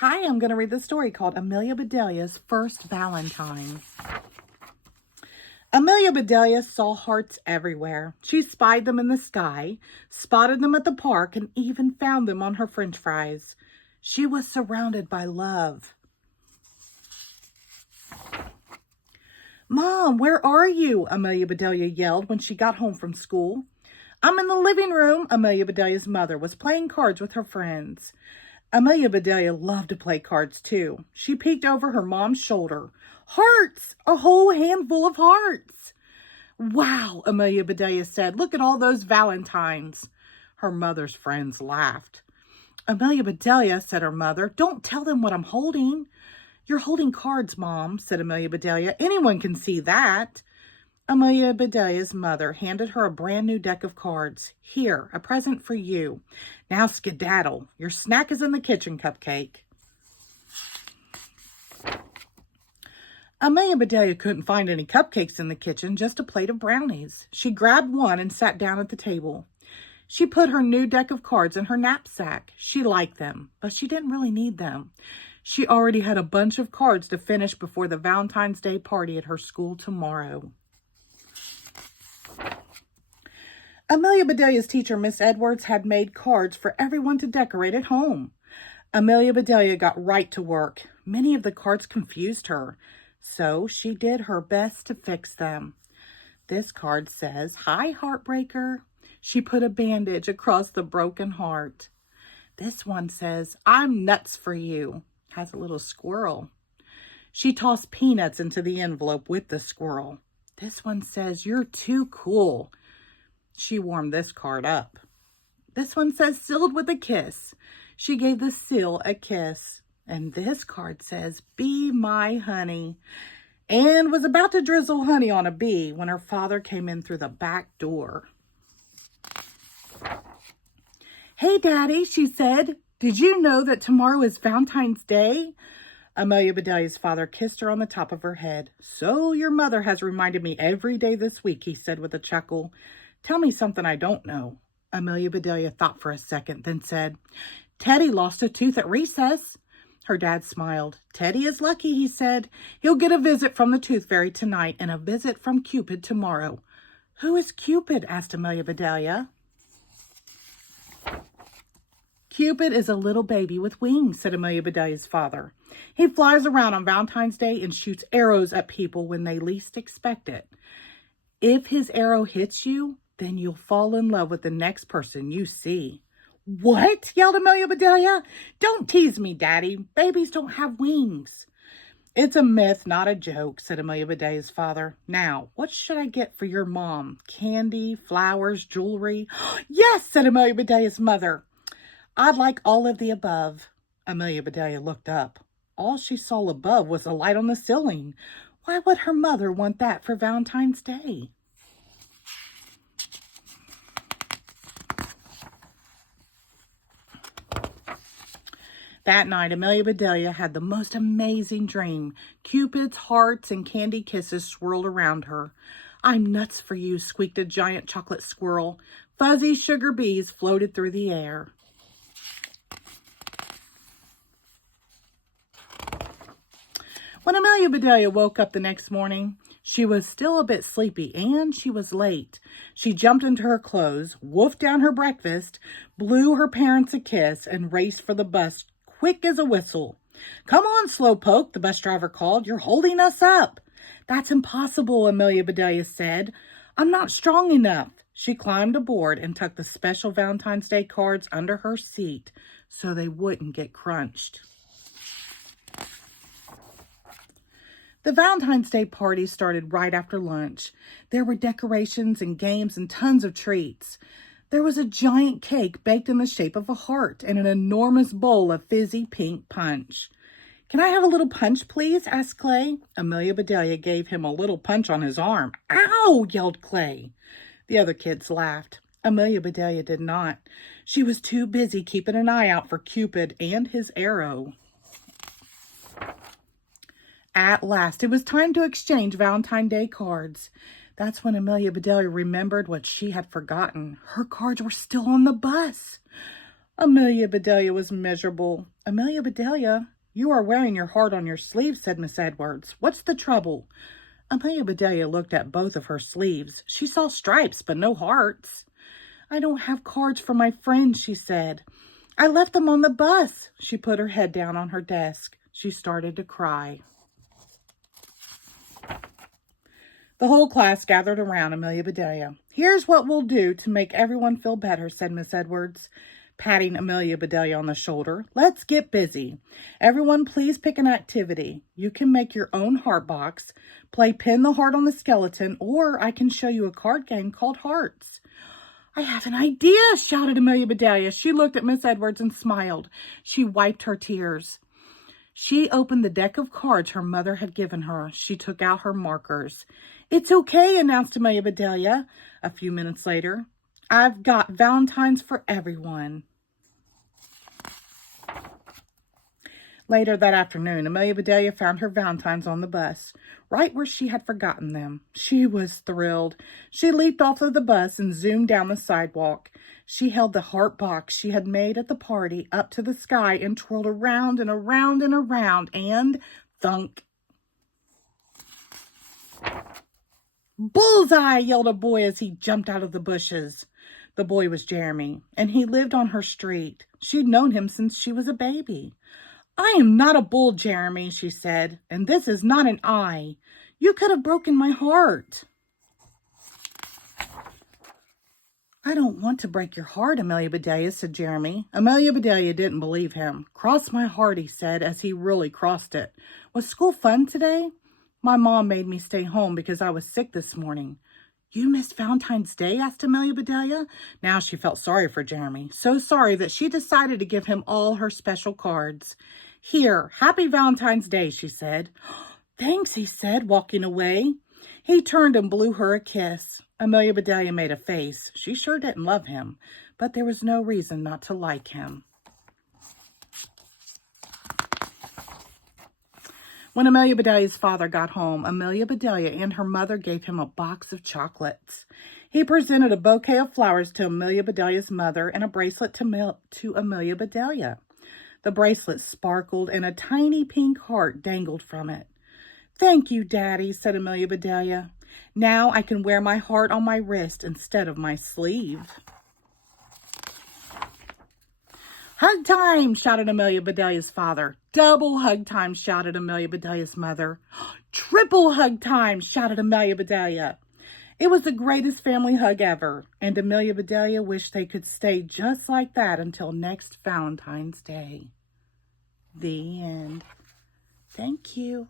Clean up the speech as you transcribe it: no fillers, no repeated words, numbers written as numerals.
Hi, I'm going to read the story called Amelia Bedelia's First Valentine. Amelia Bedelia saw hearts everywhere. She spied them in the sky, spotted them at the park, and even found them on her french fries. She was surrounded by love. "Mom, where are you?" Amelia Bedelia yelled when she got home from school. "I'm in the living room." Amelia Bedelia's mother was playing cards with her friends. Amelia Bedelia loved to play cards too. She peeked over her mom's shoulder. "Hearts! A whole handful of hearts!" "Wow," Amelia Bedelia said. "Look at all those valentines." Her mother's friends laughed. "Amelia Bedelia," said her mother, "don't tell them what I'm holding." "You're holding cards, Mom," said Amelia Bedelia. "Anyone can see that." Amelia Bedelia's mother handed her a brand new deck of cards. "Here, a present for you. Now skedaddle. Your snack is in the kitchen, Cupcake." Amelia Bedelia couldn't find any cupcakes in the kitchen, just a plate of brownies. She grabbed one and sat down at the table. She put her new deck of cards in her knapsack. She liked them, but she didn't really need them. She already had a bunch of cards to finish before the Valentine's Day party at her school tomorrow. Amelia Bedelia's teacher, Miss Edwards, had made cards for everyone to decorate at home. Amelia Bedelia got right to work. Many of the cards confused her, so she did her best to fix them. This card says, "Hi, Heartbreaker." She put a bandage across the broken heart. This one says, "I'm nuts for you." Has a little squirrel. She tossed peanuts into the envelope with the squirrel. This one says, "You're too cool." She warmed this card up. This one says, "Sealed with a kiss." She gave the seal a kiss. And this card says, "Be my honey," and was about to drizzle honey on a bee when her father came in through the back door. "Hey, Daddy," she said. "Did you know that tomorrow is Valentine's Day?" Amelia Bedelia's father kissed her on the top of her head. "So your mother has reminded me every day this week," he said with a chuckle. "Tell me something I don't know." Amelia Bedelia thought for a second, then said, "Teddy lost a tooth at recess." Her dad smiled. "Teddy is lucky," he said. "He'll get a visit from the tooth fairy tonight and a visit from Cupid tomorrow." "Who is Cupid?" asked Amelia Bedelia. "Cupid is a little baby with wings," said Amelia Bedelia's father. "He flies around on Valentine's Day and shoots arrows at people when they least expect it. If his arrow hits you, then you'll fall in love with the next person you see." "What?" yelled Amelia Bedelia. "Don't tease me, Daddy. Babies don't have wings." "It's a myth, not a joke," said Amelia Bedelia's father. "Now, what should I get for your mom? Candy, flowers, jewelry?" "Yes," said Amelia Bedelia's mother. "I'd like all of the above." Amelia Bedelia looked up. All she saw above was a light on the ceiling. Why would her mother want that for Valentine's Day? That night, Amelia Bedelia had the most amazing dream. Cupid's hearts and candy kisses swirled around her. "I'm nuts for you," squeaked a giant chocolate squirrel. Fuzzy sugar bees floated through the air. When Amelia Bedelia woke up the next morning, she was still a bit sleepy and she was late. She jumped into her clothes, wolfed down her breakfast, blew her parents a kiss, and raced for the bus quick as a whistle. "Come on, Slowpoke," the bus driver called. "You're holding us up." "That's impossible," Amelia Bedelia said. "I'm not strong enough." She climbed aboard and tucked the special Valentine's Day cards under her seat so they wouldn't get crunched. The Valentine's Day party started right after lunch. There were decorations and games and tons of treats. There was a giant cake baked in the shape of a heart and an enormous bowl of fizzy pink punch. "Can I have a little punch, please?" asked Clay. Amelia Bedelia gave him a little punch on his arm. "Ow!" yelled Clay. The other kids laughed. Amelia Bedelia did not. She was too busy keeping an eye out for Cupid and his arrow. At last, it was time to exchange Valentine's Day cards. That's when Amelia Bedelia remembered what she had forgotten. Her cards were still on the bus. Amelia Bedelia was miserable. Amelia Bedelia, you are wearing your heart on your sleeve, said Miss Edwards. What's the trouble? Amelia Bedelia looked at both of her sleeves. She saw stripes, but no hearts. I don't have cards for my friends, she said. I left them on the bus. She put her head down on her desk. She started to cry. The whole class gathered around Amelia Bedelia. Here's what we'll do to make everyone feel better, said Miss Edwards, patting Amelia Bedelia on the shoulder. Let's get busy. Everyone, please pick an activity. You can make your own heart box, play pin the heart on the skeleton, or I can show you a card game called Hearts. I have an idea, shouted Amelia Bedelia. She looked at Miss Edwards and smiled. She wiped her tears. She opened the deck of cards her mother had given her. She took out her markers. It's okay, announced Amelia Bedelia. A few minutes later, I've got valentines for everyone. Later that afternoon, Amelia Bedelia found her valentines on the bus, right where she had forgotten them. She was thrilled. She leaped off of the bus and zoomed down the sidewalk. She held the heart box she had made at the party up to the sky and twirled around and around and around, and thunk. Bullseye, yelled a boy as he jumped out of the bushes. The boy was Jeremy, and he lived on her street. She'd known him since she was a baby. I am not a bull, Jeremy, she said, and this is not an eye. You could have broken my heart. I don't want to break your heart, Amelia Bedelia, said Jeremy. Amelia Bedelia didn't believe him. Cross my heart, he said, as he really crossed it. Was school fun today? My mom made me stay home because I was sick this morning. You missed Valentine's Day? Asked Amelia Bedelia. Now she felt sorry for Jeremy. So sorry that she decided to give him all her special cards. Here, happy Valentine's Day, she said. Thanks, he said, walking away. He turned and blew her a kiss. Amelia Bedelia made a face. She sure didn't love him, but there was no reason not to like him. When Amelia Bedelia's father got home, Amelia Bedelia and her mother gave him a box of chocolates. He presented a bouquet of flowers to Amelia Bedelia's mother and a bracelet to Amelia Bedelia. The bracelet sparkled and a tiny pink heart dangled from it. Thank you, Daddy, said Amelia Bedelia. Now I can wear my heart on my wrist instead of my sleeve. Hug time, shouted Amelia Bedelia's father. Double hug time, shouted Amelia Bedelia's mother. Triple hug time, shouted Amelia Bedelia. It was the greatest family hug ever, and Amelia Bedelia wished they could stay just like that until next Valentine's Day. The end. Thank you.